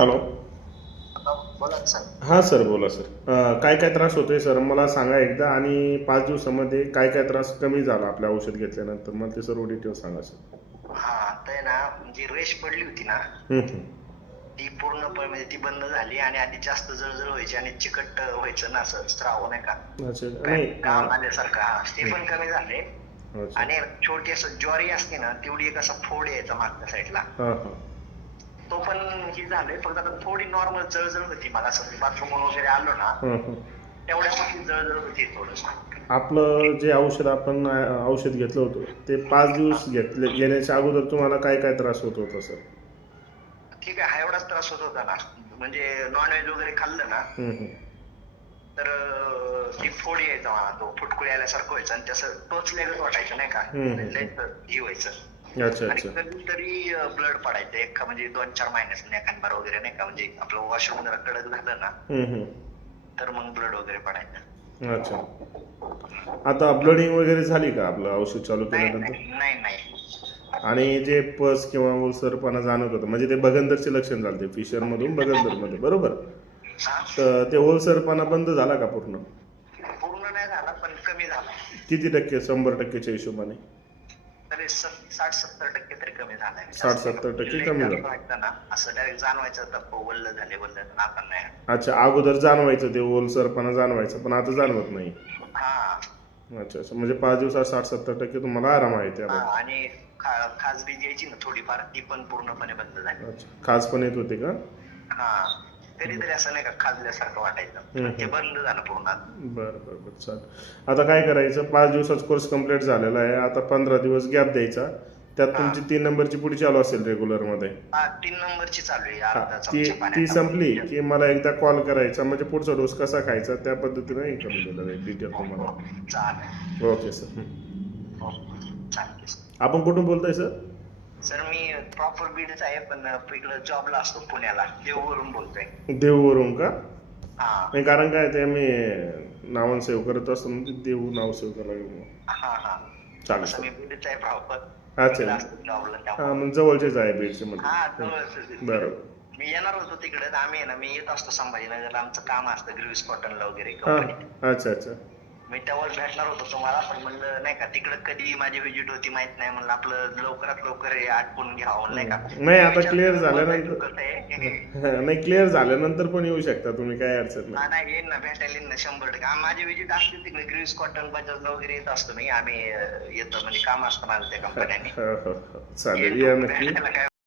Hello. बोला ना sir. हां सर, बोला सर. काय काय त्रास होतोय सर मला सांगा एकदा, आणि 5 दिवसामध्ये काय काय त्रास कमी झाला आपल्या औषध घेतल्यानंतर मला ते सर्व डिटेल सांगा सर. हा आता आहे ना, म्हणजे रेश पडली होती ना, हम्म. ती पूर्णपणे म्हणजे ती बंद झाली आणि आधी जास्त जळजळ व्हायची आणि चिकट व्हायचं ना, असं स्त्राव नाही का, अच्छा, काय नाही. घाम आल्यासारखं. हा ते पण कमी झाले. अच्छा. आणि छोटी असं ज्वारी असते ना, तेवढी एक असा फोड यायचा मागच्या साईडला, हां हां. तो पण हे झालंय. फक्त आता थोडी नॉर्मल जळजळ होती. मला असं बाथरूम वगैरे आलो ना, हां हां. तेवढ्यासाठी जळजळ होती थोडस. आपलं जे औषध आपण औषध घेतलं होतं ते 5 दिवस घेण्याच्या अगोदर तुम्हाला काय काय त्रास होत होता सर? ठीक आहे, हा एवढाच त्रास होत होता ना. म्हणजे नॉनव्हेज वगैरे खाल्लं ना, हम्म. तर ती फोड यायचा मला, तो फुटकुळी आल्यासारखं व्हायचं आणि त्याचं टोचलेलंच वाटायचं नाही का, लयच हे व्हायचं. अच्छा आणि अच्छा. कधीतरी ब्लड पडायचं एक म्हणजे 2-4 महिन्यात एखाद वगैरे नाही का, म्हणजे आपलं वॉशरूम जरा कडक झालं ना, हम्म. तर मग ब्लड वगैरे पडायचं. अच्छा. आता ब्लडिंग वगैरे झाली का आपलं औषध चालू नाही केल्यानंतर? नाही नाही नाही. आणि जे पस किंवा ओलसरपणा जाणवत होतं म्हणजे ते बगंदरचे लक्षण झाले, ते फिशरमधून बगंदरमध्ये, बरोबर? हा, तर ते ओलसरपणा बंद झाला का पूर्ण? पूर्ण नाही झाला पण कमी झाला. किती टक्के, 100%च्या हिशोबाने? तरी 60-70% तरी कमी झालाय. 60-70% लय कमी जास्त झालं. वाटतं ना, असं डायरेक्ट जाणवायचं तर वल्ल झाले वल्ल, आता नाही. अच्छा, अगोदर जाणवायचं ते ओलसरपणा जाणवायचं, पण आता जाणवत नाही. हा अच्छा अच्छा, म्हणजे 5 दिवसात 60-70% तुम्हाला आराम आहे हा. त्याबाबत. आणि खाजगी द्यायची ना थोडीफार, ती पण पूर्णपणे बंद झाली. अच्छा, खाज पण येत होते का? हा, कधीतरी असं नाही का खाल्ल्यासारखं वाटायचं, पण ते बंद झालं पूर्ण. बरं बरं बरं, चालेल. आता काय करायचं, 5 दिवसाचा कोर्स कंप्लीट झालेला आहे, आता 15 दिवस गॅप द्यायचा. त्यात हा तुमची 3 नंबरची पुढी चालू असेल रेग्युलरमध्ये. हा, 3 नंबरची चालू आहे. हा, अर्धा ती चमचा ती पाण्यात संपली टाकून. की मला एकदा कॉल करायचा, म्हणजे पुढचा डोस कसा खायचा त्या पद्धतीनं हे करून दिलं जाईल डिटेल हो तुम्हाला. हो, चालेल. Okay sir. हो, चालेल सर. आपण कुठून बोलताय सर? सर मी प्रॉपर बीडच आहे, पण इकडे जॉबला असतो पुण्याला, देववरून बोलतोय. देववरून का? हा नाही, कारण काय ते मी नावानं सेव्ह करत असतो, म्हणजे देव नाव सेव्ह करावं लागेल. हा हा. चालेल असं सर. मी बीडच आहे प्रॉपर, अच्छा. इकडे असतो जॉबला हां, त्यामुळे. मग जवळचेच आहे बीडचे हा, मध्ये. जवळच. बरोबर. मी येणार होतो तिकडे. आम्ही आहे ना, मी येत असतो संभाजीनगरला, आमचं काम असतं ग्रीव्स कॉटनला वगैरे हां. कंपनीत. अच्छा अच्छा. मी त्यावर भेटणार होतो तुम्हाला, पण म्हणलं नाही का, तिकडे कधी माझी व्हिजिट होती माहित नाही, म्हणलं आपलं लवकरात लवकर हे आटपून घ्यावं नाही का. नाही, मी आता विचार क्लिअर करत बसायचो झाल्यानंतर. कसं आहे. नाही, क्लिअर झाल्यानंतर पण येऊ शकता तुम्ही, काय अडचण हा नाही. नाही, येईन ना, भेटायला येईन ना 100%. माझी व्हिजिट असते तिकडे ग्रीव्स कॉटन बजाजला वगैरे येत असतो मी. आम्ही येतो, म्हणजे काम असतं माझं त्या कंपन्यांनी. हो हो हो, चालेल, येईन या तुम्हाला नक्की. भेटायला. काय